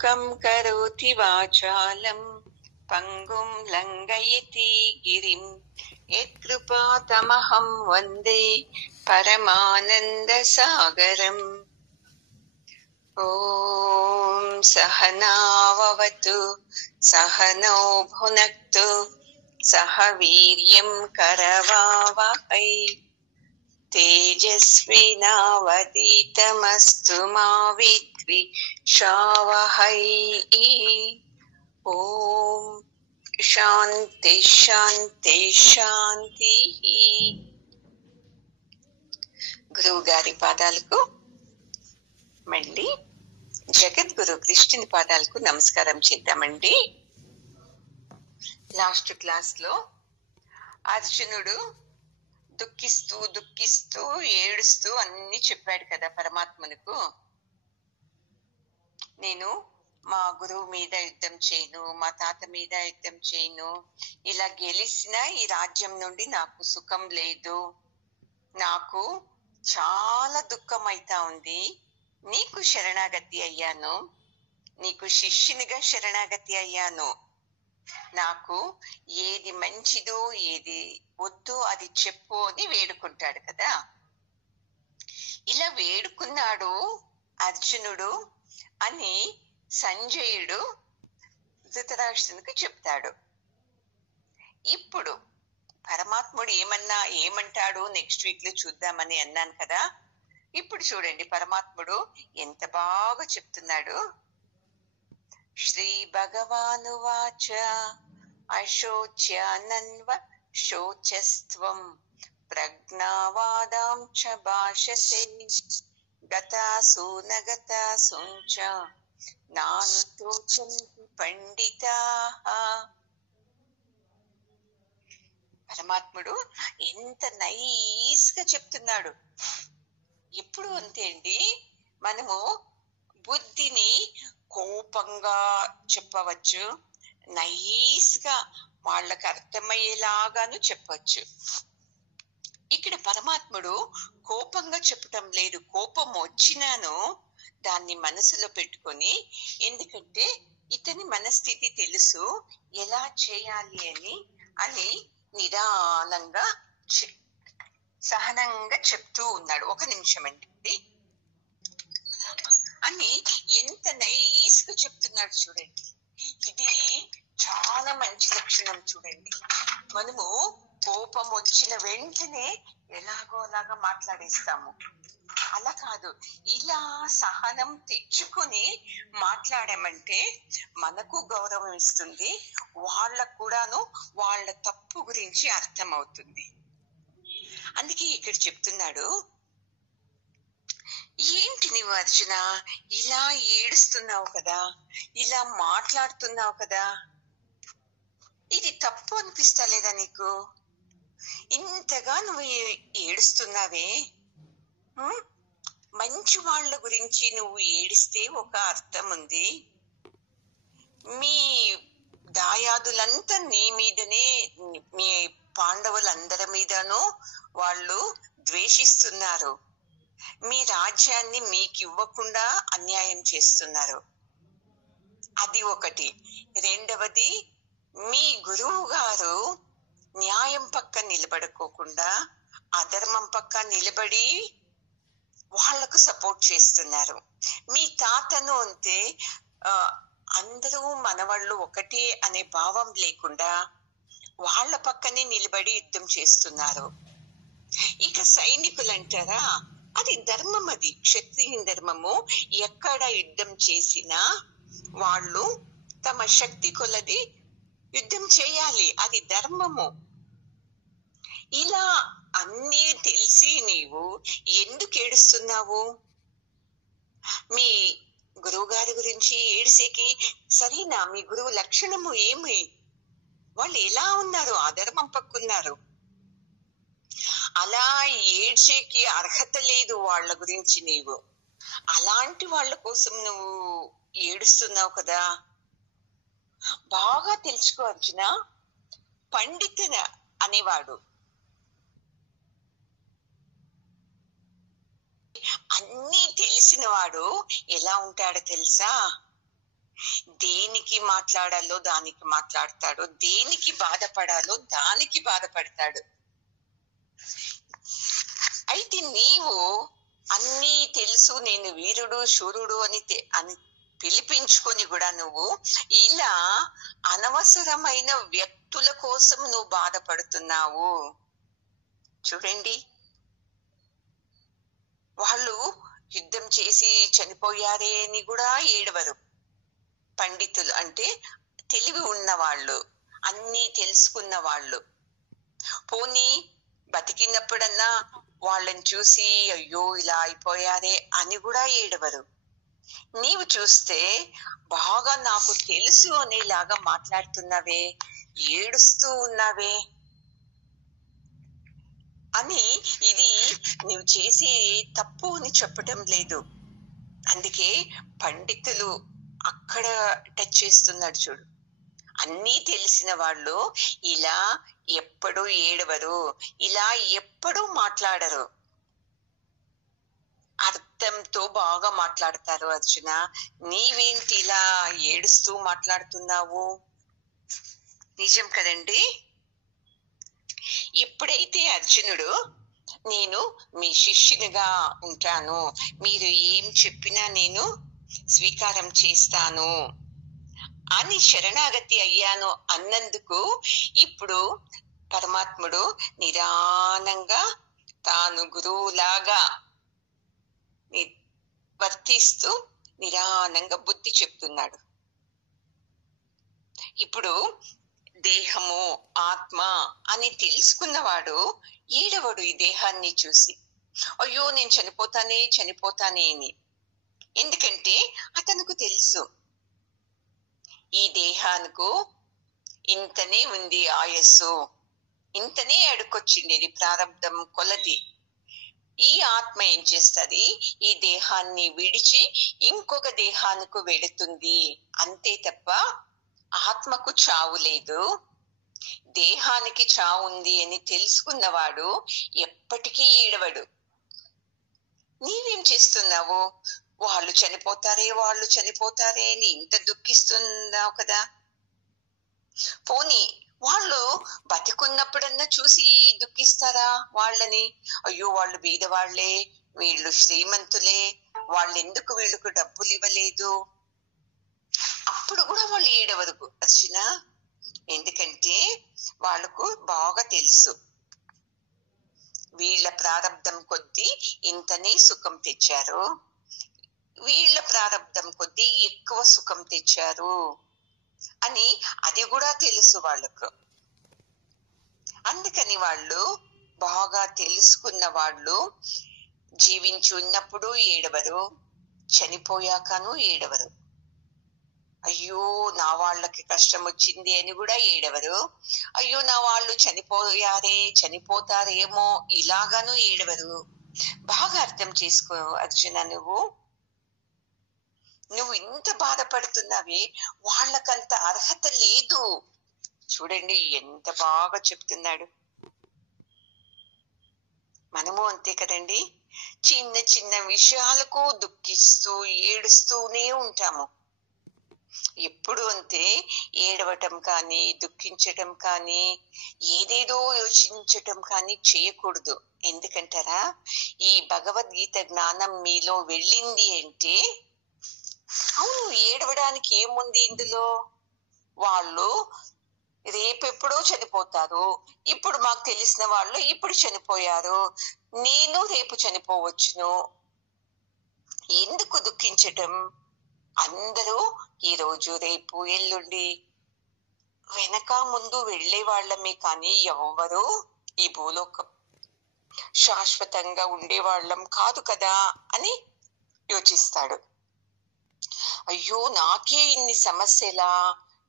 మూకం కరోతి వాచాలం పంగుం లంఘయతి గిరిం యత్కృపాతమహం వందే పరమానంద సాగరం. ఓం సహనావవతు సహనౌ భునక్తు సహ వీర్యం కరవావహై తేజస్వినావధీతమస్తు మా విద్విషావహై. ఓం శాంతి శాంతి శాంతి. గురువు గారి పాదాలకు మళ్ళీ జగద్గురు కృష్ణుని పాదాలకు నమస్కారం చేద్దామండి. లాస్ట్ క్లాస్ లో అర్జునుడు దుఃఖిస్తూ దుఃఖిస్తూ ఏడుస్తూ అన్ని చెప్పాడు కదా పరమాత్మనుకు. నేను మా గురువు మీద యుద్ధం చేయను, మా తాత మీద యుద్ధం చేయను, ఇలా గెలిచిన ఈ రాజ్యం నుండి నాకు సుఖం లేదు, నాకు చాలా దుఃఖం అయితా ఉంది, నీకు శరణాగతి అయ్యాను, నీకు శిష్యునిగా శరణాగతి అయ్యాను, నాకు ఏది మంచిదో ఏది వద్దో అది చెప్పు అని వేడుకుంటాడు కదా. ఇలా వేడుకున్నాడు అర్జునుడు అని సంజయుడు ధృతరాష్ట్రునికి చెప్తాడు. ఇప్పుడు పరమాత్ముడు ఏమంటాడు నెక్స్ట్ వీక్ లో చూద్దామని అన్నాను కదా. ఇప్పుడు చూడండి పరమాత్ముడు ఎంత బాగా చెప్తున్నాడు. శ్రీ భగవానువాచ అశోచ్యానన్వ శోచస్త్వం ప్రజ్ఞావాదాం చ భాషసే గతాసు నగతాసుంచ నానుతోచంతి పండితాః. పరమాత్ముడు ఎంత నైస్ గా చెప్తున్నాడు. ఎప్పుడు అంతే అండి, మనము బుద్ధిని కోపంగా చెప్పవచ్చు, నైస్ గా వాళ్ళకి అర్థమయ్యేలాగాను చెప్పవచ్చు. ఇక్కడ పరమాత్ముడు కోపంగా చెప్పటం లేదు, కోపం వచ్చినాను దాన్ని మనసులో పెట్టుకొని, ఎందుకంటే ఇతని మనస్థితి తెలుసు, ఎలా చేయాలి అని నిదానంగా సహనంగా చెప్తూ ఉన్నాడు. ఒక నిమిషం అండి అని ఎంత నైస్ గా చెప్తున్నాడు చూడండి. ఇది చాలా మంచి లక్షణం చూడండి. మనము కోపం వచ్చిన వెంటనే ఎలాగో అలాగా మాట్లాడేస్తాము, అలా కాదు. ఇలా సహనం తెచ్చుకొని మాట్లాడామంటే మనకు గౌరవం ఇస్తుంది, వాళ్ళకు కూడాను వాళ్ళ తప్పు గురించి అర్థం అవుతుంది. అందుకే ఇక్కడ చెప్తున్నాడు, ఏంటి నువ్వు అర్జున ఇలా ఏడుస్తున్నావు కదా, ఇలా మాట్లాడుతున్నావు కదా, ఇది తప్పు అనిపిస్తా లేదా నీకు? ఇంతగా నువ్వు ఏడుస్తున్నావే, మంచి వాళ్ళ గురించి నువ్వు ఏడిస్తే ఒక అర్థం ఉంది. మీ దాయాదులంతా నీ మీదనే, మీ పాండవులందరి మీదను వాళ్ళు ద్వేషిస్తున్నారు, మీ రాజ్యాన్ని మీకు ఇవ్వకుండా అన్యాయం చేస్తున్నారు. అది ఒకటి. రెండవది, మీ గురువు గారు న్యాయం పక్క నిలబడుకోకుండా అధర్మం పక్క నిలబడి వాళ్లకు సపోర్ట్ చేస్తున్నారు. మీ తాతను అంతే, అందరూ మనవాళ్ళు ఒకటే అనే భావం లేకుండా వాళ్ళ పక్కనే నిలబడి యుద్ధం చేస్తున్నారు. ఇక సైనికులు అంటారా, అది ధర్మం, అది క్షత్రియ ధర్మము. ఎక్కడ యుద్ధం చేసినా వాళ్ళు తమ శక్తి కొలది యుద్ధం చేయాలి, అది ధర్మము. ఇలా అన్నీ తెలిసి నీవు ఎందుకు ఏడుస్తున్నావు? మీ గురువు గారి గురించి ఏడిసేకి సరేనా? మీ గురువు లక్షణము ఏమి? వాళ్ళు ఎలా ఉన్నారు? అధర్మం పక్కున్నారు. అలా ఏడ్చేకి అర్హత లేదు వాళ్ళ గురించి. నీవు అలాంటి వాళ్ళ కోసం నువ్వు ఏడుస్తున్నావు కదా. బాగా తెలుసుకో అర్జున, పండితున అనేవాడు అన్నీ తెలిసిన వాడు ఎలా ఉంటాడో తెలుసా? దేనికి మాట్లాడాలో దానికి మాట్లాడతాడు, దేనికి బాధపడాలో దానికి బాధపడతాడు. అయితే నీవు అన్నీ తెలుసు, నేను వీరుడు శూరుడు అని పిలిపించుకొని కూడా నువ్వు ఇలా అనవసరమైన వ్యక్తుల కోసం నువ్వు బాధపడుతున్నావు. చూడండి, వాళ్ళు యుద్ధం చేసి చనిపోయారే అని కూడా ఏడవరు. పండితులు అంటే తెలివి ఉన్న వాళ్ళు, అన్నీ తెలుసుకున్న వాళ్ళు. పోనీ బతికినప్పుడన్నా వాళ్ళని చూసి అయ్యో ఇలా అయిపోయారే అని కూడా ఏడవరు. నీవు చూస్తే బాగా నాకు తెలుసు అనేలాగా మాట్లాడుతున్నావే, ఏడుస్తూ ఉన్నావే అని, ఇది నువ్వు చేసే తప్పు అని చెప్పటం లేదు. అందుకే పండితులు అక్కడ టచ్ చేస్తున్నాడు చూడు. అన్నీ తెలిసిన వాళ్ళు ఇలా ఎప్పుడూ ఏడవరు, ఇలా ఎప్పుడూ మాట్లాడరు, అర్థంతో బాగా మాట్లాడతారు. అర్జున, నీవేంటి ఇలా ఏడుస్తూ మాట్లాడుతున్నావు? నిజం కదండి. ఎప్పుడైతే అర్జునుడు నేను మీ శిష్యునిగా ఉంటాను, మీరు ఏం చెప్పినా నేను స్వీకారం చేస్తాను అని శరణాగతి అయ్యాను అన్నందుకు ఇప్పుడు పరమాత్ముడు నిదానంగా తాను గురువులాగా వర్తిస్తూ నిదానంగా బుద్ధి చెప్తున్నాడు. ఇప్పుడు దేహము ఆత్మ అని తెలుసుకున్నవాడు ఏడవడు ఈ దేహాన్ని చూసి, అయ్యో నేను చనిపోతానే అని. ఎందుకంటే అతనికి తెలుసు ఈ దేహానికి ఇంతనే ఉంది ఆయస్సు, ఇంతనే అడుకొచ్చింది, ఇది ప్రారంధం కొలది. ఈ ఆత్మ ఏం చేస్తుంది? ఈ దేహాన్ని విడిచి ఇంకొక దేహానికి వెళుతుంది, అంతే తప్ప ఆత్మకు చావు లేదు. దేహానికి చావు ఉంది అని తెలుసుకున్నవాడు ఎప్పటికీ ఏడవడు. నీవేం చేస్తున్నావు? వాళ్ళు చనిపోతారే అని ఇంత దుఃఖిస్తున్నావు కదా. పోనీ వాళ్ళు బతికున్నప్పుడన్నా చూసి దుఃఖిస్తారా వాళ్ళని? అయ్యో వాళ్ళు బీదవాళ్లే, వీళ్ళు శ్రీమంతులే, వాళ్ళెందుకు వీళ్ళకు డబ్బులు ఇవ్వలేదు, అప్పుడు కూడా వాళ్ళు ఏడవరు అర్జున. ఎందుకంటే వాళ్ళకు బాగా తెలుసు వీళ్ళ ప్రారంధం కొద్దీ ఇంతనే సుఖం తెచ్చారు, వీళ్ళ ప్రారంధం కొద్దీ ఎక్కువ సుఖం తెచ్చారు అని అది కూడా తెలుసు వాళ్ళకు. అందుకని వాళ్ళు బాగా తెలుసుకున్న వాళ్ళు జీవించి ఉన్నప్పుడు ఏడవరు, చనిపోయాకను ఏడవరు. అయ్యో నా వాళ్ళకి కష్టం వచ్చింది అని కూడా ఏడవరు, అయ్యో నా వాళ్ళు చనిపోతారేమో ఇలాగాను ఏడవరు. బాగా అర్థం చేసుకో అర్జున, నువ్వు ఇంత బాధపడుతున్నావే, వాళ్ళకంత అర్హత లేదు. చూడండి ఎంత బాగా చెప్తున్నాడు. మనము అంతే కదండి, చిన్న చిన్న విషయాలకు దుఃఖిస్తూ ఏడుస్తూనే ఉంటాము. ఎప్పుడు అంతే, ఏడవటం కానీ దుఃఖించటం కానీ ఏదేదో యోచించటం కానీ చేయకూడదు. ఎందుకంటారా, ఈ భగవద్గీత జ్ఞానం మీలో వెళ్ళింది అంటే, అవును ఏడవడానికి ఏముంది ఇందులో, వాళ్ళు రేపెప్పుడో చనిపోతారు, ఇప్పుడు మాకు తెలిసిన వాళ్ళు ఇప్పుడు చనిపోయారు, నేను రేపు చనిపోవచ్చును, ఎందుకు దుఃఖించటం? అందరూ ఈ రోజు రేపు ఎల్లుండి వెనక ముందు వెళ్లే వాళ్ళమే, కానీ ఎవ్వరూ ఈ భూలోకం శాశ్వతంగా ఉండేవాళ్ళం కాదు కదా అని యోచిస్తాడు. అయ్యో నాకే ఇన్ని సమస్యలా,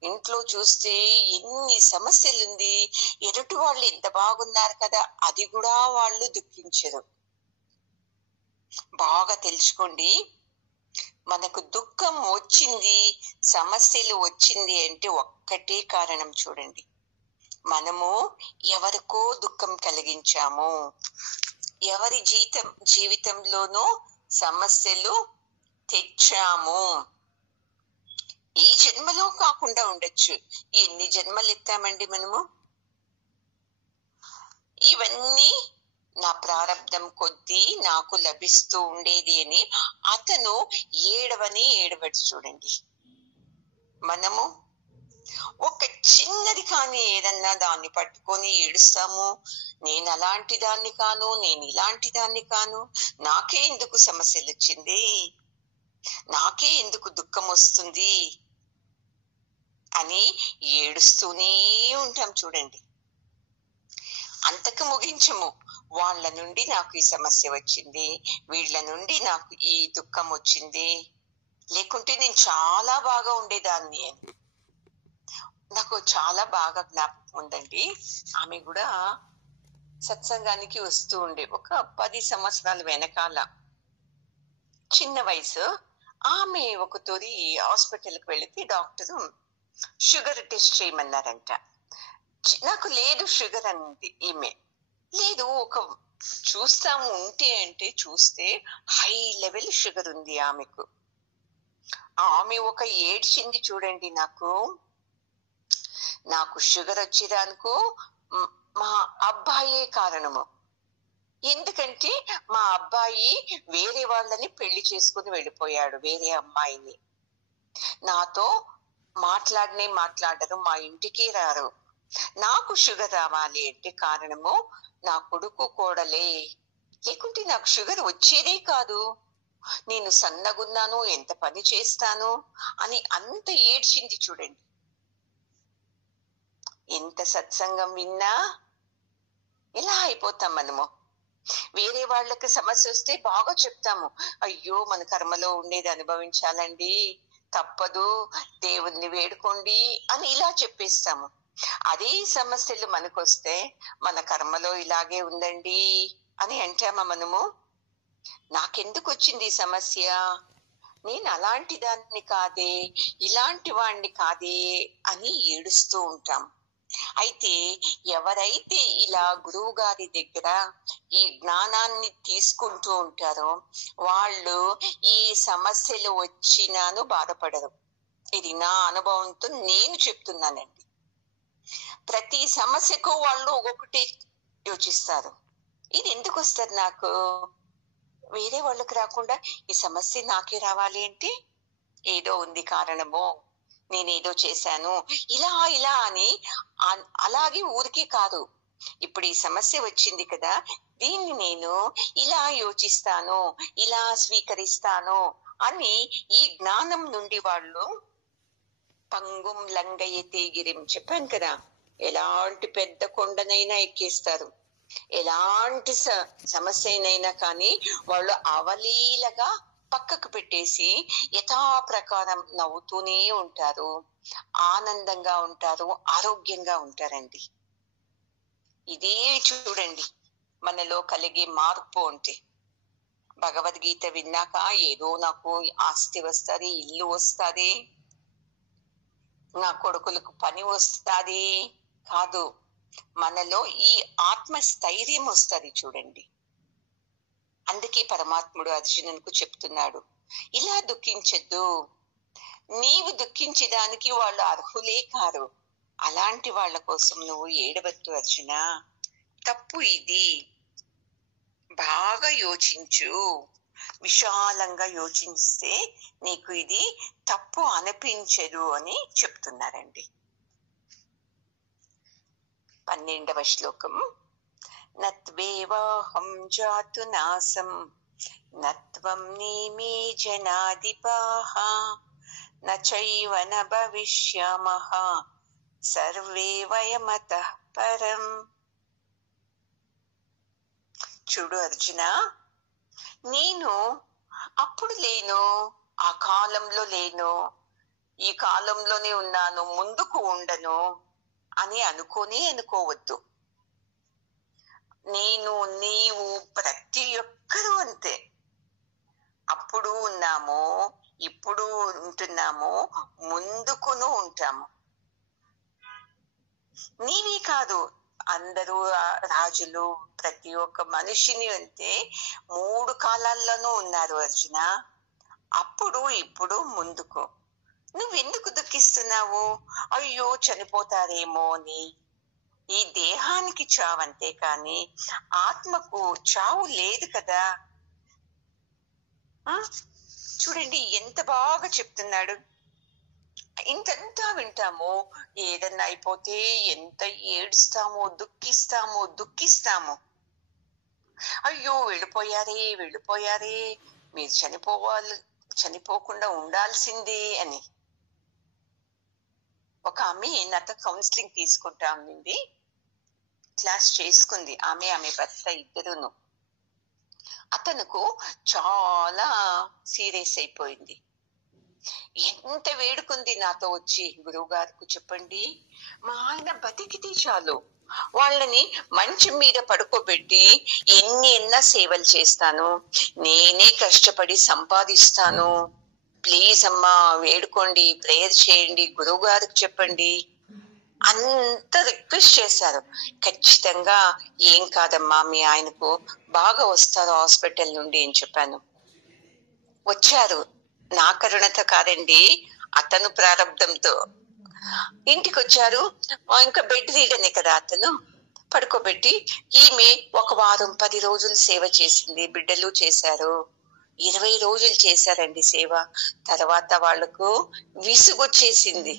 ఇంట్లో చూస్తే ఎన్ని సమస్యలుంది, ఎదుటి వాళ్ళు ఎంత బాగున్నారు కదా, అది కూడా వాళ్ళు దుఃఖించరు. బాగా తెలుసుకోండి, మనకు దుఃఖం వచ్చింది, సమస్యలు వచ్చింది అంటే ఒక్కటే కారణం. చూడండి, మనము ఎవరికో దుఃఖం కలిగించాము, ఎవరి జీవితంలోనూ సమస్యలు తెచ్చాము. ఈ జన్మలో కాకుండా ఉండొచ్చు. ఎన్ని జన్మలు ఎత్తామండి మనము? ఇవన్నీ నా ప్రారంధం కొద్దీ నాకు లభిస్తూ ఉండేది అని అతను ఏడవడు చూడండి. మనము ఒక చిన్నది కానీ ఏదన్నా దాన్ని పట్టుకొని ఏడుస్తాము. నేను అలాంటి దాన్ని కాను, నేను ఇలాంటి దాన్ని కాను, నాకే ఎందుకు సమస్యలు వచ్చింది, నాకే ఎందుకు దుఃఖం వస్తుంది అని ఏడుస్తూనే ఉంటాం చూడండి. అంతకు ముగించము. వాళ్ళ నుండి నాకు ఈ సమస్య వచ్చింది, వీళ్ళ నుండి నాకు ఈ దుఃఖం వచ్చింది, లేకుంటే నేను చాలా బాగా ఉండేదాన్ని అని. నాకు చాలా బాగా జ్ఞాపకం ఉందండి. ఆమె కూడా సత్సంగానికి వస్తూ ఉండే ఒక 10 సంవత్సరాల వెనకాల, చిన్న వయసు. ఆమె ఒక తొలి హాస్పిటల్కి వెళితే డాక్టరు షుగర్ టెస్ట్ చేయమన్నారంట. నాకు లేదు షుగర్ అంది ఈమె. లేదు, ఒక చూస్తాము ఉంటే అంటే చూస్తే హై లెవెల్ షుగర్ ఉంది ఆమెకు. ఆమె ఒక ఏడ్చింది చూడండి. నాకు షుగర్ వచ్చేదానికి మా అబ్బాయే కారణము. ఎందుకంటే మా అబ్బాయి వేరే వాళ్ళని పెళ్లి చేసుకుని వెళ్ళిపోయాడు, వేరే అమ్మాయిని. నాతో మాట్లాడరు, మా ఇంటికి రారు. నాకు షుగర్ రావాలి అంటే కారణము నా కొడుకు కోడలే, లేకుంటే నాకు షుగర్ వచ్చేదే కాదు. నేను సన్నగున్నాను, ఎంత పని చేస్తాను అని అంత ఏడ్చింది చూడండి. ఎంత సత్సంగం విన్నా ఇలా అయిపోతాం మనము. వేరే వాళ్ళకి సమస్య వస్తే బాగా చెప్తాము, అయ్యో మన కర్మలో ఉండేది అనుభవించాలండి, తప్పదు, దేవుణ్ణి వేడుకోండి అని ఇలా చెప్పేస్తాము. అదే సమస్యలు మనకొస్తే మన కర్మలో ఇలాగే ఉందండి అని అంటామా మనము? నాకెందుకు వచ్చింది ఈ సమస్య, నేను అలాంటి దాన్ని కాదే, ఇలాంటి వాణ్ణి కాదే అని ఏడుస్తూ ఉంటాం. అయితే ఎవరైతే ఇలా గురువు గారి దగ్గర ఈ జ్ఞానాన్ని తీసుకుంటూ ఉంటారో వాళ్ళు ఈ సమస్యలు వచ్చినాను బాధపడరు. ఇది నా అనుభవంతో నేను చెప్తున్నానండి. ప్రతి సమస్యకు వాళ్ళు ఒక్కొక్కటి యోచిస్తారు. ఇది ఎందుకు వస్తుంది నాకు, వేరే వాళ్ళకి రాకుండా ఈ సమస్య నాకే రావాలి అంటే ఏదో ఉంది కారణము, నేనేదో చేశాను, ఇలా అని. అలాగే ఊరికే కాదు, ఇప్పుడు ఈ సమస్య వచ్చింది కదా, దీన్ని నేను ఇలా యోచిస్తాను, ఇలా స్వీకరిస్తాను అని ఈ జ్ఞానం నుండి వాళ్ళు పంగుం లంగయ్యతే గిరిం చెప్పాను కదా, ఎలాంటి పెద్ద కొండనైనా ఎక్కేస్తారు. ఎలాంటి సమస్యనైనా కానీ వాళ్ళు అవలీలగా పక్కకు పెట్టేసి యథా ప్రకారం నవ్వుతూనే ఉంటారు, ఆనందంగా ఉంటారు, ఆరోగ్యంగా ఉంటారండి. ఇదే చూడండి మనలో కలిగే మార్పు. అంటే భగవద్గీత విన్నాక ఏదో నాకు ఆస్తి వస్తుంది, ఇల్లు వస్తుంది, నా కొడుకులకు పని వస్తుంది కాదు, మనలో ఈ ఆత్మస్థైర్యం వస్తుంది చూడండి. అందుకే పరమాత్ముడు అర్జునునికి చెప్తున్నాడు, ఇలా దుఃఖించద్దు, నీవు దుఃఖించడానికి వాళ్ళు అర్హులే కారు, అలాంటి వాళ్ళ కోసం నువ్వు ఏడవద్దు అర్జున, తప్పు ఇది, బాగా యోచించు, విశాలంగా యోచిస్తే నీకు ఇది తప్పు అనిపించదు అని చెప్తున్నారండి. 12వ శ్లోకం. నత్వేవాహం జాతు నాసం నత్వం నీమే జనాధిపాః నచైవ న భవిష్యామః సర్వే వయమతః పరం. చూడు అర్జున, నేను అప్పుడు లేను, ఆ కాలంలో లేను, ఈ కాలంలోనే ఉన్నాను, ముందుకు ఉండను అని అనుకోవద్దు. నేను, నీవు, ప్రతి ఒక్కరూ అంతే. అప్పుడు ఉన్నాము, ఇప్పుడు ఉంటున్నాము, ముందుకును ఉంటాము. నీవే కాదు, అందరూ రాజులు, ప్రతి ఒక్క మనిషిని అంతే 3 కాలాల్లోనూ ఉన్నారు అర్జున. అప్పుడు, ఇప్పుడు, ముందుకు. నువ్వెందుకు దుఃఖిస్తున్నావు? అయ్యో చనిపోతారేమో అని. ఈ దేహానికి చావు అంతే కానీ ఆత్మకు చావు లేదు కదా. చూడండి ఎంత బాగా చెప్తున్నాడు. ఇంతంతా వింటాము, ఏదన్నా అయిపోతే ఎంత ఏడుస్తామో, దుఃఖిస్తాము. అయ్యో వెళ్ళిపోయారే, మీరు చనిపోకుండా ఉండాల్సిందే అని. ఒక ఆమె నాతో కౌన్సిలింగ్ తీసుకుంటా ఉంది, క్లాస్ చేసుకుంది. ఆమె భర్త ఇద్దరును. అతనుకు చాలా సీరియస్ అయిపోయింది. ఎంత వేడుకుంది నాతో వచ్చి, గురువు గారికి చెప్పండి, మా ఆయన బతికితే చాలు, వాళ్ళని మంచం మీద పడుకోబెట్టి ఎన్నెన్నో సేవలు చేస్తాను, నేనే కష్టపడి సంపాదిస్తాను, ప్లీజ్ అమ్మా వేడుకోండి, ప్రేయర్ చేయండి, గురువు గారికి చెప్పండి అంత రిక్వెస్ట్ చేశారు. ఖచ్చితంగా ఏం కాదమ్మా, మీ ఆయనకు బాగా వస్తారు హాస్పిటల్ నుండి అని చెప్పాను. వచ్చారు. నా కరుణతో కాదండి, అతను ప్రారంభంతో ఇంటికి వచ్చారు. ఇంకా బెడ్ రీడనే కదా అతను, పడుకోబెట్టి ఈమె 1 వారం 10 రోజులు సేవ చేసింది. బిడ్డలు చేశారు. 20 రోజులు చేశారండి సేవ. తర్వాత వాళ్లకు విసుగొచ్చేసింది.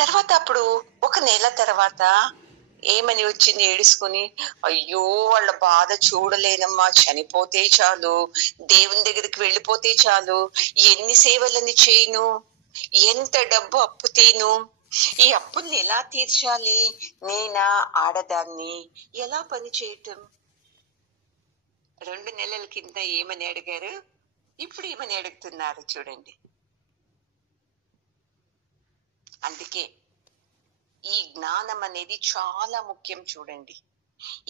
తర్వాత అప్పుడు 1 నెల తర్వాత ఏమని వచ్చింది ఏడుసుకుని, అయ్యో వాళ్ళ బాధ చూడలేనమ్మా, చనిపోతే చాలు, దేవుని దగ్గరికి వెళ్ళిపోతే చాలు, ఎన్ని సేవలని చేయను, ఎంత డబ్బు అప్పు తీను, ఈ అప్పుల్ని ఎలా తీర్చాలి, నేనా ఆడదాన్ని ఎలా పని చేయటం. 2 నెలల కింద ఏమని అడిగారు, ఇప్పుడు ఏమని అడుగుతున్నారు చూడండి. అందుకే ఈ జ్ఞానం అనేది చాలా ముఖ్యం. చూడండి,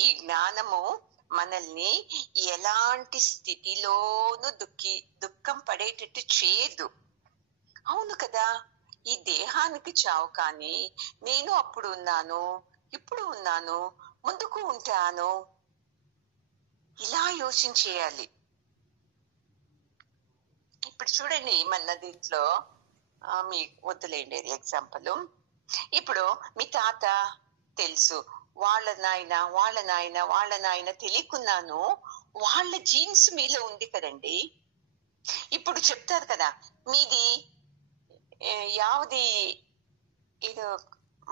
ఈ జ్ఞానము మనల్ని ఎలాంటి స్థితిలోనూ దుఃఖం పడేటట్టు చేయదు. అవును కదా, ఈ దేహానికి చావు కానీ నేను అప్పుడు ఉన్నాను, ఇప్పుడు ఉన్నాను, ముందుకు ఉంటాను, ఇలా యోచించేయాలి. ఇప్పుడు చూడండి, మన దీంట్లో మీ వద్దులేండి ఎగ్జాంపుల్. ఇప్పుడు మీ తాత తెలుసు, వాళ్ళ నాయన తెలియకున్నాను వాళ్ళ జీన్స్ మీలో ఉంది కదండి. ఇప్పుడు చెప్తారు కదా, మీది యావది ఇది,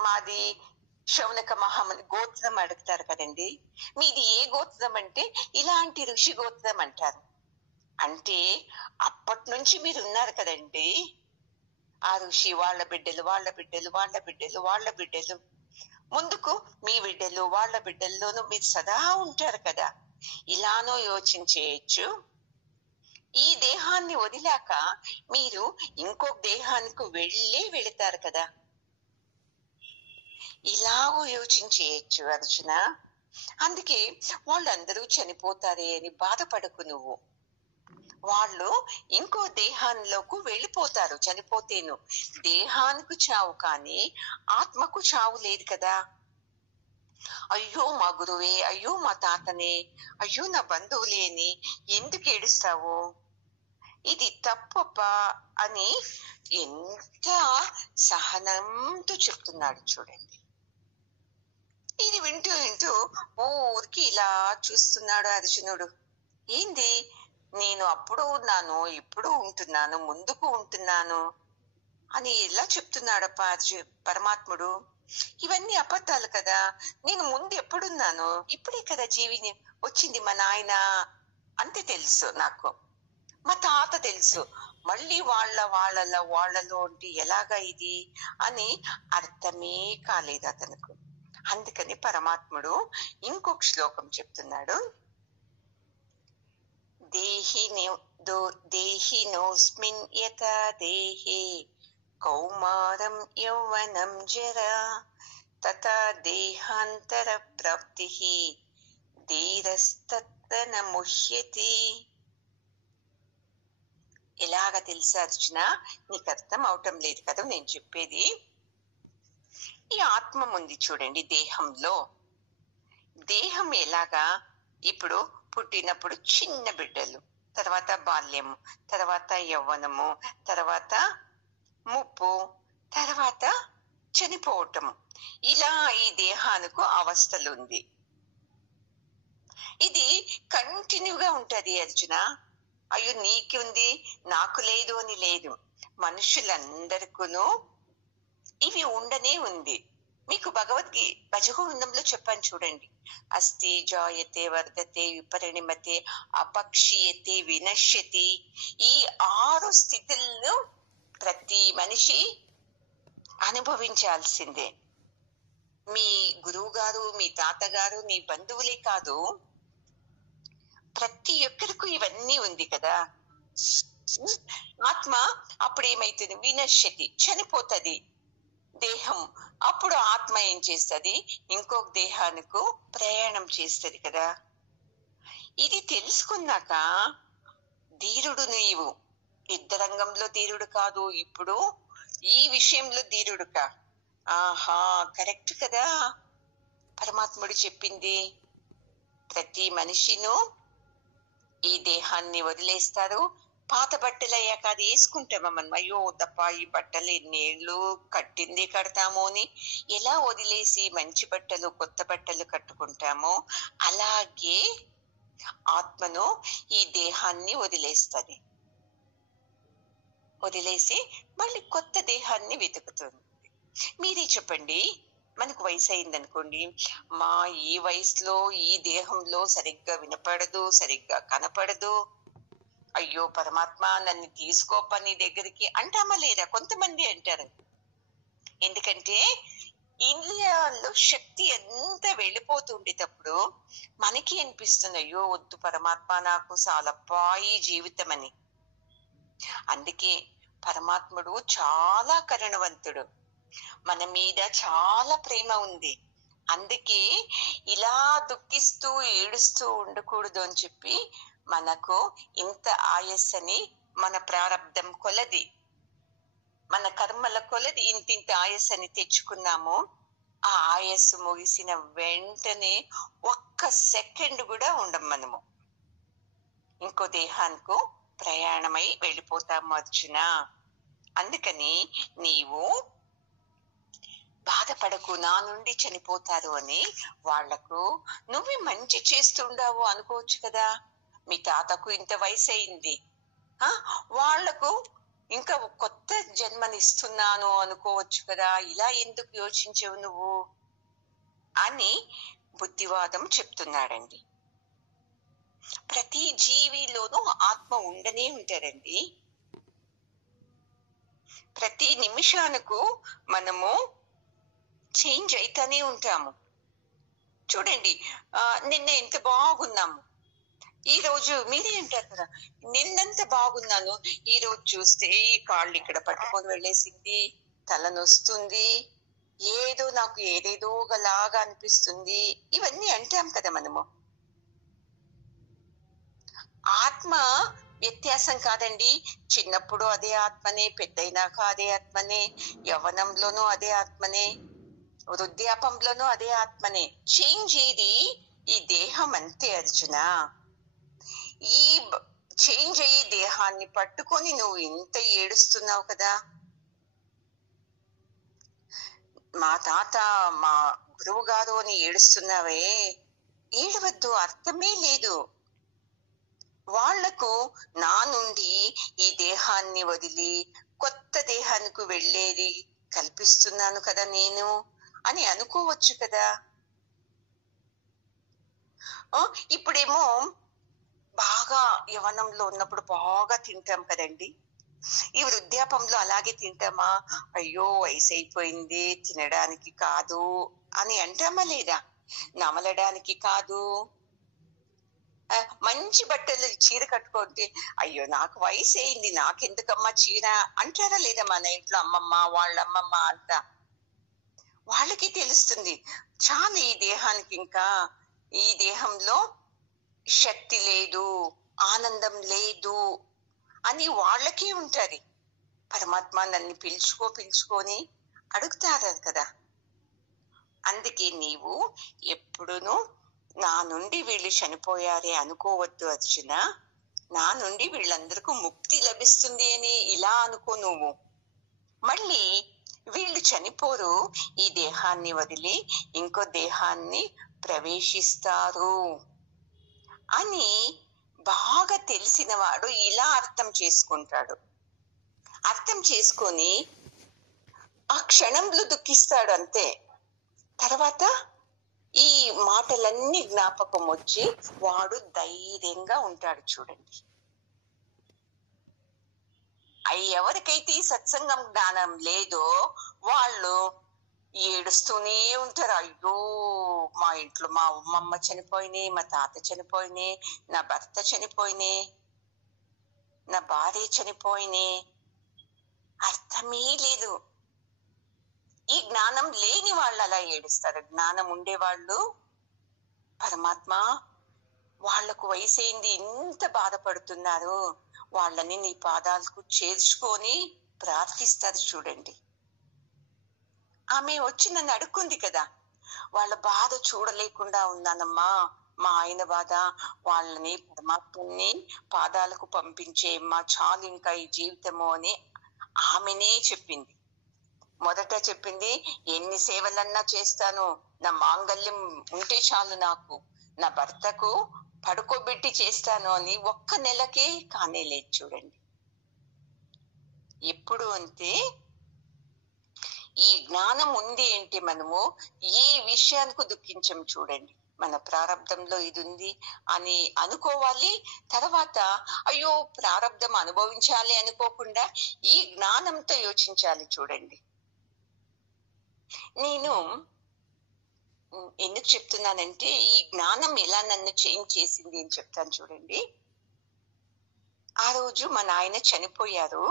మాది శౌనక మహామని గోత్రం అడుగుతారు కదండి. మీది ఏ గోత్రం అంటే ఇలాంటి ఋషి గోత్రం అంటారు. అంటే అప్పటి నుంచి మీరు ఉన్నారు కదండి. ఆ ఋషి వాళ్ళ బిడ్డలు ముందుకు మీ బిడ్డలు వాళ్ళ బిడ్డల్లోనూ మీరు సదా ఉంటారు కదా. ఇలానో యోచించేయచ్చు. ఈ దేహాన్ని వదిలాక మీరు ఇంకొక దేహానికి వెళతారు కదా, ఇలాగో యోచించేయచ్చు అర్జున. అందుకే వాళ్ళందరూ చనిపోతారే అని బాధపడకు నువ్వు. వాళ్ళు ఇంకో దేహాల్లోకి వెళ్ళిపోతారు చనిపోతేను. దేహానికి చావు కానీ ఆత్మకు చావు లేదు కదా. అయ్యో మా గురువే, అయ్యో మా తాతనే, అయ్యో నా బంధువులే అని ఎందుకు ఏడుస్తావు, ఇది తప్ప అని ఎంత సహనంతో చెప్తున్నాడు చూడండి. ఇది వింటూ ఊరికి ఇలా చూస్తున్నాడు అర్జునుడు. ఏంది, నేను అప్పుడు ఉన్నాను, ఇప్పుడు ఉంటున్నాను, ముందుకు ఉంటున్నాను అని ఇలా చెప్తున్నాడప్ప పరమాత్ముడు. ఇవన్నీ అబద్ధాలు కదా. నేను ముందు ఎప్పుడున్నాను, ఇప్పుడే కదా జీవిని వచ్చింది. మా నాయన అంతే తెలుసు నాకు, మా తాత తెలుసు, మళ్ళీ వాళ్ళలో ఎలాగా ఇది అని అర్థమే కాలేదు అతనికి. అందుకని పరమాత్ముడు ఇంకొక శ్లోకం చెప్తున్నాడు. దేహినోస్మిన్ యథా దేహే కౌమారం యౌవనం జరా తథా దేహాంతర ప్రాప్తిః ధీరస్తత్ర న ముహ్యతి. ఎలాగ తెలుసా అర్జున, నీకు అర్థం అవటం లేదు కదా నేను చెప్పేది. ఈ ఆత్మ ఉంది చూడండి దేహంలో. దేహం ఎలాగా, ఇప్పుడు పుట్టినప్పుడు చిన్న బిడ్డలు, తర్వాత బాల్యము, తర్వాత యవ్వనము, తర్వాత ముప్పు, తర్వాత చనిపోవటము. ఇలా ఈ దేహానికి అవస్థలు ఉంది. ఇది కంటిన్యూగా ఉంటది అర్జున. అయ్యో నీకుంది నాకు లేదు అని లేదు, మనుషులందరికీను ఇవి ఉండనే ఉంది. మీకు భజగోవిందంలో చెప్పాను చూడండి, అస్థి జాయతే వర్ధతే విపరిణిమతే అపక్షీయతే వినశ్యతి. ఈ 6 స్థితులను ప్రతి మనిషి అనుభవించాల్సిందే. మీ గురువు గారు, మీ తాతగారు, మీ బంధువులే కాదు, ప్రతి ఒక్కరికి ఇవన్నీ ఉంది కదా. ఆత్మ అప్పుడు ఏమైతుంది, వినశ్యతి, చనిపోతుంది దేహం. అప్పుడు ఆత్మ ఏం చేస్తుంది, ఇంకొక దేహానికి ప్రయాణం చేస్తుంది కదా. ఇది తెలుసుకున్నాక ధీరుడు నీవు. యుద్ధరంగంలో ధీరుడు కాదు, ఇప్పుడు ఈ విషయంలో ధీరుడుకా. ఆహా, కరెక్ట్ కదా పరమాత్ముడు చెప్పింది. ప్రతి మనిషిను ఈ దేహాన్ని వదిలేస్తారు. పాత బట్టలు అయ్యాక అది వేసుకుంటామా మనం, అయ్యో తప్ప ఈ బట్టలు ఎన్నేళ్ళు కట్టింది కడతామో అని ఎలా వదిలేసి మంచి బట్టలు కొత్త బట్టలు కట్టుకుంటామో, అలాగే ఆత్మను ఈ దేహాన్ని వదిలేస్తుంది. వదిలేసి మళ్ళీ కొత్త దేహాన్ని వెతుకుతుంది. మీరే చెప్పండి, మనకు వయసు అయిందనుకోండి, మా ఈ వయసులో ఈ దేహంలో సరిగ్గా వినపడదు, సరిగ్గా కనపడదు, అయ్యో పరమాత్మ నన్ను తీసుకోప నీ దగ్గరికి అంటామా లేదా? కొంతమంది అంటారు. ఎందుకంటే ఇంద్రియాల్లో శక్తి ఎంత వెళ్ళిపోతుండేటప్పుడు మనకి అనిపిస్తుంది, అయ్యో వద్దు పరమాత్మ నాకు చాలప్పా ఈ జీవితం అని. అందుకే పరమాత్ముడు చాలా కరుణవంతుడు, మన మీద చాలా ప్రేమ ఉంది. అందుకే ఇలా దుఃఖిస్తూ ఏడుస్తూ ఉండకూడదు అని చెప్పి మనకు ఇంత ఆయస్సని, మన ప్రారంధం కొలది, మన కర్మల కొలది ఇంతింత ఆయస్సని తెచ్చుకున్నాము. ఆ ఆయస్సు ముగిసిన వెంటనే 1 సెకండ్ కూడా ఉండం మనము, ఇంకో దేహానికి ప్రయాణమై వెళ్ళిపోతాము అర్జున. అందుకని నీవు బాధపడకు, నా నుండి చనిపోతారు అని వాళ్లకు నువ్వే మంచి చేస్తుండావు అనుకోవచ్చు కదా. మీ తాతకు ఇంత వయసు అయింది, వాళ్లకు ఇంకా కొత్త జన్మనిస్తున్నాను అనుకోవచ్చు కదా. ఇలా ఎందుకు యోచించవు నువ్వు అని బుద్ధివాదం చెప్తున్నాడండి. ప్రతి జీవిలోనూ ఆత్మ ఉండనే ఉంటారండి. ప్రతి నిమిషానికి మనము చేంజ్ అయితేనే ఉంటాము. చూడండి, నిన్న ఎంత బాగున్నాము, ఈ రోజు మీరే అంటారు కదా నిన్నంత బాగున్నాను, ఈ రోజు చూస్తే ఈ కాళ్ళు ఇక్కడ పట్టుకొని వెళ్ళేసింది, తలనొస్తుంది, ఏదో నాకు ఏదేదో ఒకలాగా అనిపిస్తుంది, ఇవన్నీ అంటాం కదా మనము. ఆత్మ వ్యత్యాసం కాదండి. చిన్నప్పుడు అదే ఆత్మనే, పెద్దయినాక అదే ఆత్మనే, యవ్వనంలోనూ అదే ఆత్మనే, వృద్ధాపంలోనూ అదే ఆత్మనే. చేంజ్ ఏది ఈ దేహం అంతే అర్జున. ఈ చేంజ్ అయ్యే దేహాన్ని పట్టుకొని నువ్వు ఇంత ఏడుస్తున్నావు కదా. మా తాత, మా గురువు గారు అని ఏడుస్తున్నావే, ఏడవద్దు, అర్థమే లేదు. వాళ్లకు నా నుండి ఈ దేహాన్ని వదిలి కొత్త దేహానికి వెళ్ళేది కల్పిస్తున్నాను కదా నేను అని అనుకోవచ్చు కదా. ఇప్పుడేమో బాగా యవ్వనంలో ఉన్నప్పుడు బాగా తింటాం కదండి, ఈ వృద్ధాపంలో అలాగే తింటామా? అయ్యో వయసు అయిపోయింది, తినడానికి కాదు అని అంటామా లేదా? నమలడానికి కాదు. మంచి బట్టలు చీర కట్టుకుంటే అయ్యో నాకు వయసు అయింది, నాకెందుకమ్మా చీర అంటారా లేదా? మన ఇంట్లో అమ్మమ్మ, వాళ్ళమ్మమ్మ అంతా వాళ్ళకి తెలుస్తుంది, చాలా ఈ దేహానికి ఇంకా ఈ దేహంలో శక్తి లేదు, ఆనందం లేదు అని వాళ్ళకే ఉంటది. పరమాత్మ నన్ను పిలుచుకొని అడుగుతారు కదా. అందుకే నీవు ఎప్పుడును నా నుండి వీళ్ళు చనిపోయారే అనుకోవద్దు అర్జున. నా నుండి వీళ్ళందరికీ ముక్తి లభిస్తుంది అని ఇలా అనుకో నువ్వు. మళ్ళీ వీళ్ళు చనిపోరు, ఈ దేహాన్ని వదిలి ఇంకో దేహాన్ని ప్రవేశిస్తారు అని బాగా తెలిసిన వాడు ఇలా అర్థం చేసుకుంటాడు. అర్థం చేసుకొని ఆ క్షణంలో దుఃఖిస్తాడు అంతే. తర్వాత ఈ మాటలన్నీ జ్ఞాపకం వచ్చి వాడు ధైర్యంగా ఉంటాడు. చూడండి, ఎవరికైతే ఈ సత్సంగం జ్ఞానం లేదో వాళ్ళు ఏడుస్తూనే ఉంటారు. అయ్యో, మా ఇంట్లో మా అమ్మమ్మ చనిపోయినాయి, మా తాత చనిపోయినాయి, నా భర్త చనిపోయినాయి, నా భార్య చనిపోయినాయి. అర్థమే లేదు. ఈ జ్ఞానం లేని వాళ్ళు అలా ఏడుస్తారు. జ్ఞానం ఉండేవాళ్ళు పరమాత్మ వాళ్లకు వయసైంది, ఇంత బాధపడుతున్నారు, వాళ్ళని నీ పాదాలకు చేర్చుకొని ప్రార్థిస్తారు. చూడండి, ఆమె వచ్చి నన్ను అడుక్కుంది కదా, వాళ్ళ బాధ చూడలేకుండా ఉన్నానమ్మా, మా ఆయన బాధ, వాళ్ళని పరమాత్మని పాదాలకు పంపించేమ్మా, చాలు ఇంకా ఈ జీవితము అని ఆమెనే చెప్పింది. మొదట చెప్పింది, ఎన్ని సేవలన్నా చేస్తాను, నా మాంగల్యం ఉంటే చాలు, నాకు నా భర్తకు పడుకోబెట్టి చేస్తాను అని. ఒక్క నెలకే కానే లేదు. చూడండి, ఎప్పుడు అంతే. ఈ జ్ఞానం ఉంది అంటే మనము ఏ విషయానికి దుఃఖించం. చూడండి, మన ప్రారంధంలో ఇది ఉంది అని అనుకోవాలి. తర్వాత అయ్యో ప్రారంధం అనుభవించాలి అనుకోకుండా ఈ జ్ఞానంతో యోచించాలి. చూడండి, నేను ఎందుకు చెప్తున్నానంటే ఈ జ్ఞానం ఎలా నన్ను చేంజ్ చేసింది అని చెప్తాను. చూడండి, ఆ రోజు మా నాయన చనిపోయారు.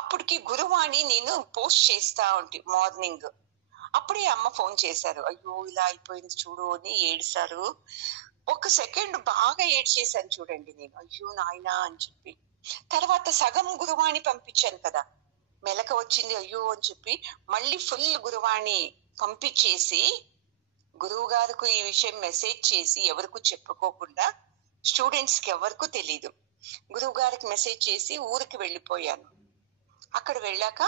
అప్పటికి గురువాణి నేను పోస్ట్ చేస్తా ఉంటే మార్నింగ్, అప్పుడే అమ్మ ఫోన్ చేశారు. అయ్యో ఇలా అయిపోయింది చూడు అని ఏడ్చారు. ఒక సెకండ్ బాగా ఏడ్చేసాను. చూడండి, నేను అయ్యో నాయనా అని చెప్పి. తర్వాత సగం గురువాణి పంపించాను కదా, మెలక వచ్చింది అయ్యో అని చెప్పి మళ్ళీ ఫుల్ గురువాణి పంపించేసి గురువు గారికి ఈ విషయం మెసేజ్ చేసి ఎవరికి చెప్పుకోకుండా, స్టూడెంట్స్ కి ఎవరికి తెలీదు, గురువు గారికి మెసేజ్ చేసి ఊరికి వెళ్ళిపోయాను. అక్కడ వెళ్ళాక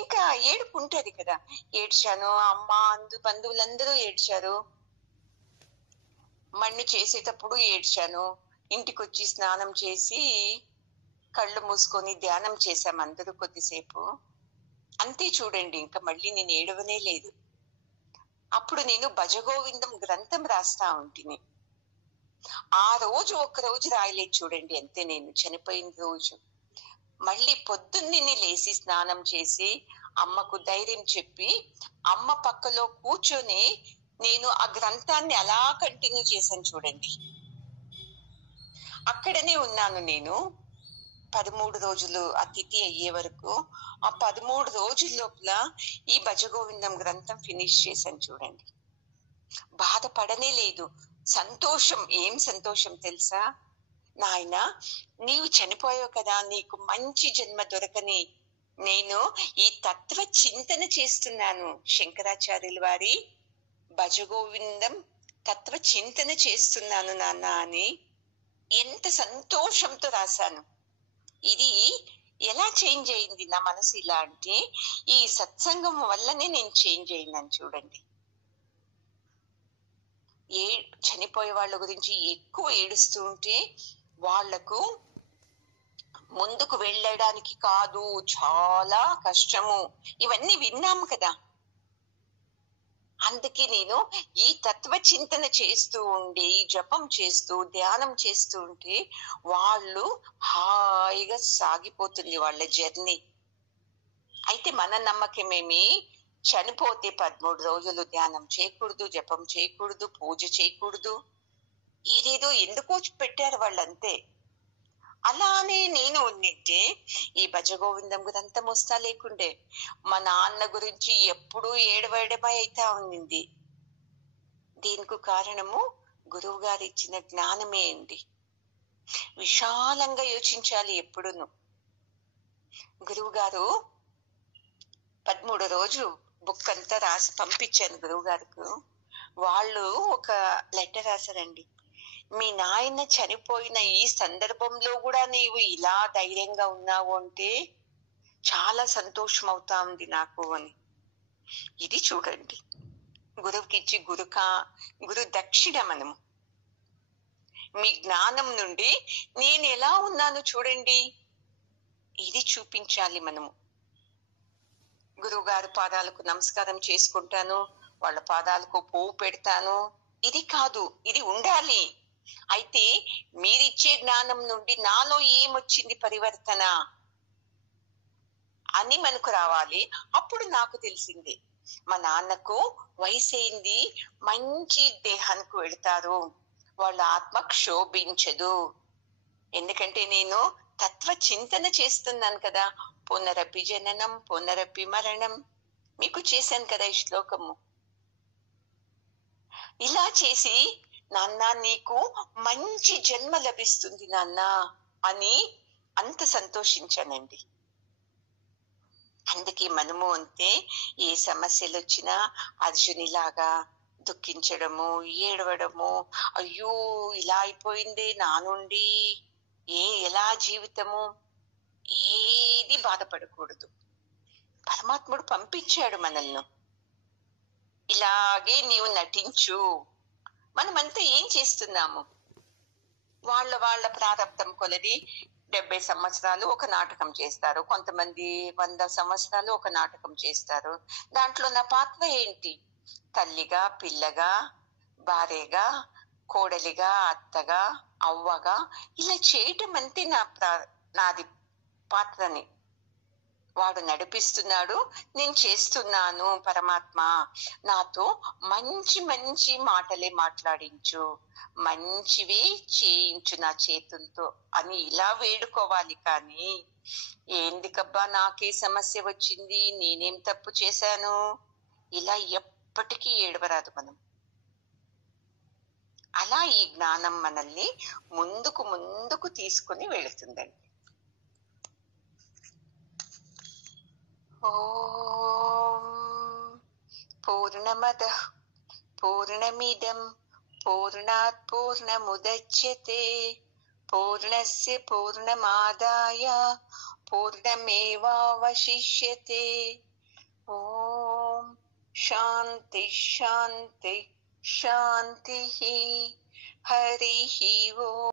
ఇంకా ఏడుపు ఉంటది కదా, ఏడ్చాను. అమ్మ బంధువులందరూ ఏడ్చారు. మళ్ళీ చేసేటప్పుడు ఏడ్చాను. ఇంటికి వచ్చి స్నానం చేసి కళ్ళు మూసుకొని ధ్యానం చేశాం అందరూ కొద్దిసేపు, అంతే. చూడండి, ఇంకా మళ్ళీ నేను ఏడవనే లేదు. అప్పుడు నేను భజగోవిందం గ్రంథం రాస్తా ఉంటిని. ఆ రోజు ఒక్క రోజు రాయలేదు. చూడండి, అంతే. నేను చనిపోయిన రోజు మళ్ళీ పొద్దున్నే లేచి స్నానం చేసి అమ్మకు ధైర్యం చెప్పి అమ్మ పక్కలో కూర్చొని నేను ఆ గ్రంథాన్ని అలా కంటిన్యూ చేశాను. చూడండి, అక్కడనే ఉన్నాను నేను 13 రోజులు ఆ తిథి అయ్యే వరకు. ఆ 13 రోజుల లోపల ఈ భజగోవిందం గ్రంథం ఫినిష్ చేశాను. చూడండి, బాధపడనే లేదు. సంతోషం, ఏం సంతోషం తెలుసా, నాయన నీవు చనిపోయావు కదా, నీకు మంచి జన్మ దొరకని నేను ఈ తత్వ చింతన చేస్తున్నాను. శంకరాచార్యుల వారి భజగోవిందం తత్వ చింతన చేస్తున్నాను నాన్న అని ఎంత సంతోషంతో రాశాను. ఇది ఎలా చేంజ్ అయింది నా మనసు ఇలా అంటే, ఈ సత్సంగం వల్లనే నేను చేంజ్ అయినాను. చూడండి, చనిపోయే వాళ్ళ గురించి ఎక్కువ ఏడుస్తూ ఉంటే వాళ్లకు ముందుకు వెళ్ళడానికి కాదు, చాలా కష్టము, ఇవన్నీ విన్నాము కదా. అందుకే నేను ఈ తత్వ చింతన చేస్తూ ఉండి జపం చేస్తూ ధ్యానం చేస్తూ ఉంటే వాళ్ళు హాయిగా సాగిపోతుంది వాళ్ళ జర్నీ. అయితే మన నమ్మకమేమి, చనిపోతే 13 రోజులు ధ్యానం చేయకూడదు, జపం చేయకూడదు, పూజ చేయకూడదు, ఏదేదో ఎందుకో పెట్టారు వాళ్ళంతే. అలానే నేను ఉన్నట్టే ఈ భజగోవిందం గ్రంథం వస్తా లేకుండే మా నాన్న గురించి ఎప్పుడూ ఏడవడమై అయితా ఉండింది. దీనికి కారణము గురువు గారు ఇచ్చిన జ్ఞానమే అండి. విశాలంగా యోచించాలి ఎప్పుడును. గురువు గారు 13 రోజు బుక్ అంతా రాసి పంపించాను గురువు గారికి. వాళ్ళు ఒక లెటర్ రాశారండి, మీ నాయన చనిపోయిన ఈ సందర్భంలో కూడా నీవు ఇలా ధైర్యంగా ఉన్నావు అంటే చాలా సంతోషం అవుతా ఉంది నాకు అని. ఇది చూడండి, గురువుకి ఇచ్చి గురు దక్షిణ మనము. మీ జ్ఞానం నుండి నేను ఎలా ఉన్నాను చూడండి, ఇది చూపించాలి మనము. గురువు గారి పాదాలకు నమస్కారం చేసుకుంటాను, వాళ్ళ పాదాలకు పువ్వు పెడతాను, ఇది కాదు, ఇది ఉండాలి. అయితే మీరిచ్చే జ్ఞానం నుండి నాలో ఏమొచ్చింది పరివర్తన అని మనకు రావాలి. అప్పుడు నాకు తెలిసింది, మా నాన్నకు వయసు అయింది, మంచి దేహానికి వెళ్తారు, వాళ్ళ ఆత్మ క్షోభించదు. ఎందుకంటే నేను తత్వ చింతన చేస్తున్నాను కదా. పునరపి జననం పునరపి మరణం మీకు చేశాను కదా ఈ శ్లోకము. ఇలా చేసి నాన్న నీకు మంచి జన్మ లభిస్తుంది నాన్న అని అంత సంతోషించానండి. అందుకే మనము అంతే, ఏ సమస్యలు వచ్చినా అర్జునిలాగా దుఃఖించడము, ఏడవడము, అయ్యో ఇలా అయిపోయింది నా నుండి, ఎలా జీవితము, ఏది బాధపడకూడదు. పరమాత్ముడు పంపించాడు మనల్ని, ఇలాగే నీవు నటించు. మనమంతా ఏం చేస్తున్నాము, వాళ్ళ ప్రారంభం కొలది 70 సంవత్సరాలు ఒక నాటకం చేస్తారు, కొంతమంది 100 సంవత్సరాలు ఒక నాటకం చేస్తారు. దాంట్లో నా పాత్ర ఏంటి? తల్లిగా, పిల్లగా, భార్యగా, కోడలిగా, అత్తగా, అవ్వగా ఇలా చేయటం అంతే నాది పాత్రని. వాడు నడిపిస్తున్నాడు, నేను చేస్తున్నాను. పరమాత్మ నాతో మంచి మంచి మాటలే మాట్లాడించు, మంచివే చేయించు నా చేతులతో అని ఇలా వేడుకోవాలి. కానీ ఎందుకబ్బా నాకే సమస్య వచ్చింది, నేనేం తప్పు చేశాను, ఇలా ఎప్పటికీ ఏడవరాదు మనం. అలా ఈ జ్ఞానం మనల్ని ముందుకు తీసుకుని వెళుతుందండి. ఓం పూర్ణమదః పూర్ణమిదం పూర్ణాత్ పూర్ణముదచ్యతే పూర్ణస్య పూర్ణమాదాయ పూర్ణమేవావశిష్యతే. ఓం శాంతి శాంతి శాంతి. హరి ఓం.